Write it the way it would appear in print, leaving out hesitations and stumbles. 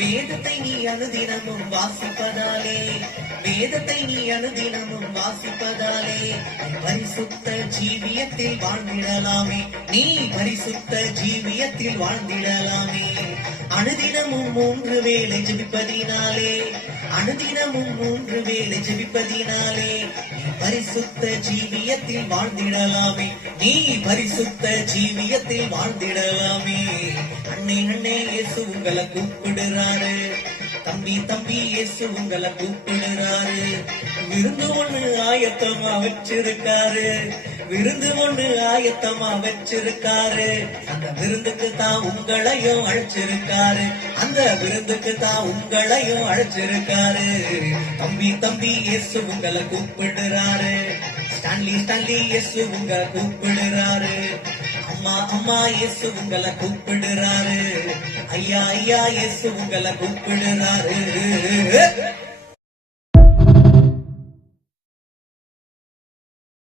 வேதத்தை நீ அனுதினமும் வாசிப்பதாலே, வேதத்தை நீ அனுதினமும் வாசிப்பதாலே பரிசுத்த ஜீவியத்தில் வாழ்ந்திடலாமே, நீ பரிசுத்த ஜீவியத்தில் வாழ்ந்திடலாமே. அனுதினமும் 3 வேளை ஜெபிப்பதினாலே, அனுதினமும் 3 வேளை ஜெபிப்பதினாலே பரிசுத்த ஜீவியத்தில் வாழ்ந்திடலாமே, நீ பரிசுத்த ஜீவியத்தில் வாழ்ந்திடலாமே. அண்ணே அண்ணே இயேசு உங்களை கூப்பிடுறாரு, தம்பி தம்பி இயேசு உங்களை கூப்பிடுறாரு. விருந்து ஒண்ணு ஆயத்தமா வச்சிருக்காரு, விருந்து ஒண்ணு ஆயத்தமா வச்சிருக்காரு. அந்த விருந்துக்கு தான் உங்களையும் அழைச்சிருக்காரு, அந்த விருந்துக்கு தான் உங்களையும் அழைச்சிருக்காரு. தம்பி தம்பி இயேசு உங்களை கூப்பிடுறாரு, ஸ்டான்லி ஸ்டான்லி இயேசு உங்களை கூப்பிடுறாரு. அம்மா அம்மா இயேசு உங்களை கூப்பிடுறாரு, ஐயா ஐயா இயேசு உங்களை கூப்பிடுறாரு.